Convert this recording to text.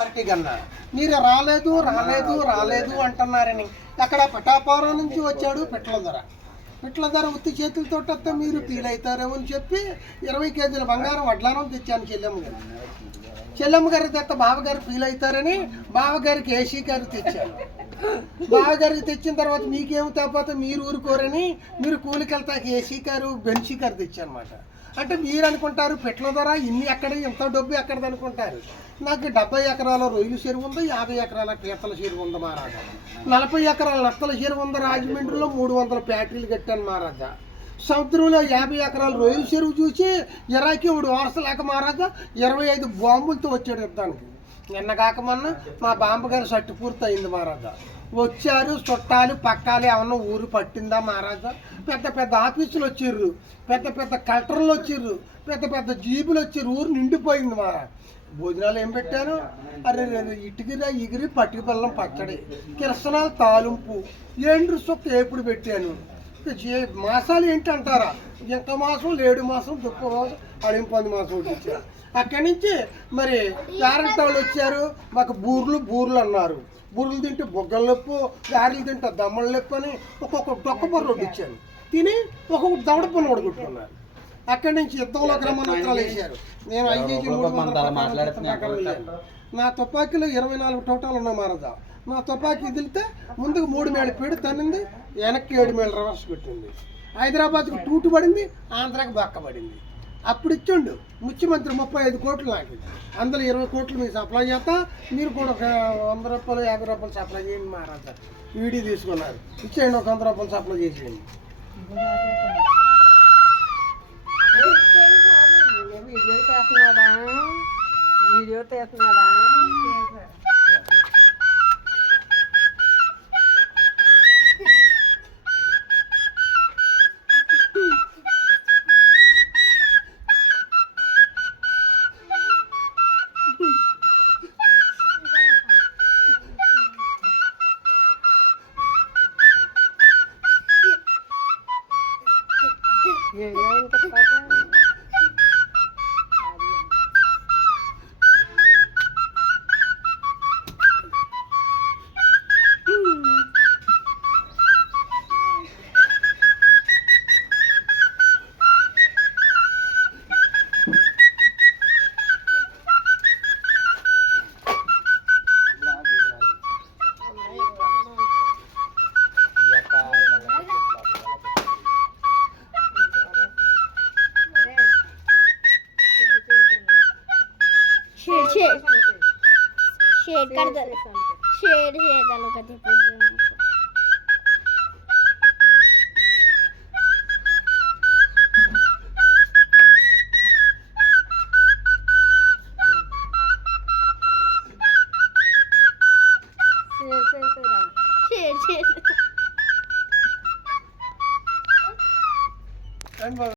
Party కన్నా మీరు రాలేదు రాలేదు రాలేదు అంటున్నారని అక్కడ పిఠాపురం నుంచి వచ్చాడు పిట్ల ధర ఉత్తి చేతులతో వస్తే మీరు ఫీల్ అవుతారేమో అని చెప్పి 20 కేజీల బంగారం వడ్లానం తెచ్చాను చెల్లెమ్మ గారికి తెత్త బావగారు ఫీల్ అవుతారని బావగారికి ఏసీ గారు తెచ్చాను. బావగారికి తెచ్చిన తర్వాత మీకేమి తప్పతే మీరు ఊరుకోరని మీరు కూలికి వెళ్తాకి ఏసీ కారు బెంచీ కారు తెచ్చాను అనమాట. అంటే మీరు అనుకుంటారు పెట్ల ధర ఇన్ని ఎక్కడ ఇంత డబ్బు ఎక్కడది అనుకుంటారు. నాకు 70 ఎకరాల రొయ్యలు చెరువు ఉంది, 50 ఎకరాల పీతల చెరువు ఉంది మహారాజా, 40 ఎకరాల నత్తల చెరువు ఉంది. రాజమండ్రిలో 300 ఫ్యాక్టరీలు కట్టాను మహారాజా. సముద్రంలో 50 ఎకరాల రొయ్యల చెరువు చూసి ఇరాకి వాడు వారసలేక మహారాజా 25 బాంబులతో వచ్చాడు యుద్ధానికి. నిన్న కాకమన్న మా బాంబగారు సట్టు పూర్తి అయింది మహారాజా. వచ్చారు చుట్టాలు పక్కాలు ఏమన్నా ఊరు పట్టిందా మహారాజా. పెద్ద పెద్ద ఆఫీసులు వచ్చిర్రు, పెద్ద పెద్ద కలెక్టర్లు వచ్చిర్రు, పెద్ద పెద్ద జీబులు వచ్చిర్రు, ఊరు నిండిపోయింది మహారాజా. భోజనాలు ఏం పెట్టాను? అరే ఇటుకిరా ఇగిరి పట్టుకు బెల్లం పచ్చడి, కిరసనాలు తాలింపు, ఎండ్రు సొక్క ఏపుడు పెట్టాను. మాసాలు ఏంటి అంటారా? ఇంక మాసం, లేడు మాసం, దుప్ప మాసం, అడింపంది మాసం వచ్చారు. అక్కడి నుంచి మరి పేరెంట్ వాళ్ళు వచ్చారు. మాకు బూర్లు అన్నారు. బూర్లు తింటే బొగ్గల నొప్పు, గారెలు తింటే దమ్మల నొప్పి అని ఒక్కొక్క డొక్కపొర రొడ్డు ఇచ్చాను. తిని ఒక్కొక్క దవడ పన్ను కొడుకుంటున్నారు. అక్కడి నుంచి యుద్ధంలో క్రమణత్రాలు వేశారు. నేను 5 నా తుపాకీలో 24 టోటాలు ఉన్నాయి మహారాజా. నా తుపాకీ వదిలితే ముందుకు 3 మేళ పేడు తన్నింది, వెనక్కి 7 మేళ రివర్స్ పెట్టింది. హైదరాబాద్కు టూటు పడింది, ఆంధ్రాకి బక్క పడింది. అప్పుడు ఇచ్చిండు ముఖ్యమంత్రి 35 కోట్లు నాకు. అందులో 20 కోట్లు మీకు సప్లై చేస్తా, మీరు కూడా ఒక 100 రూపాయలు 50 రూపాయలు సప్లై చేయండి మహారాజా. వీడియో తీసుకున్నారు, ఇచ్చేయండి, ఒక 100 రూపాయలు సప్లై చేసేయండి. వీడియో తీస్తున్నాడా? शेड कर दे, शेड डालो कधी शेड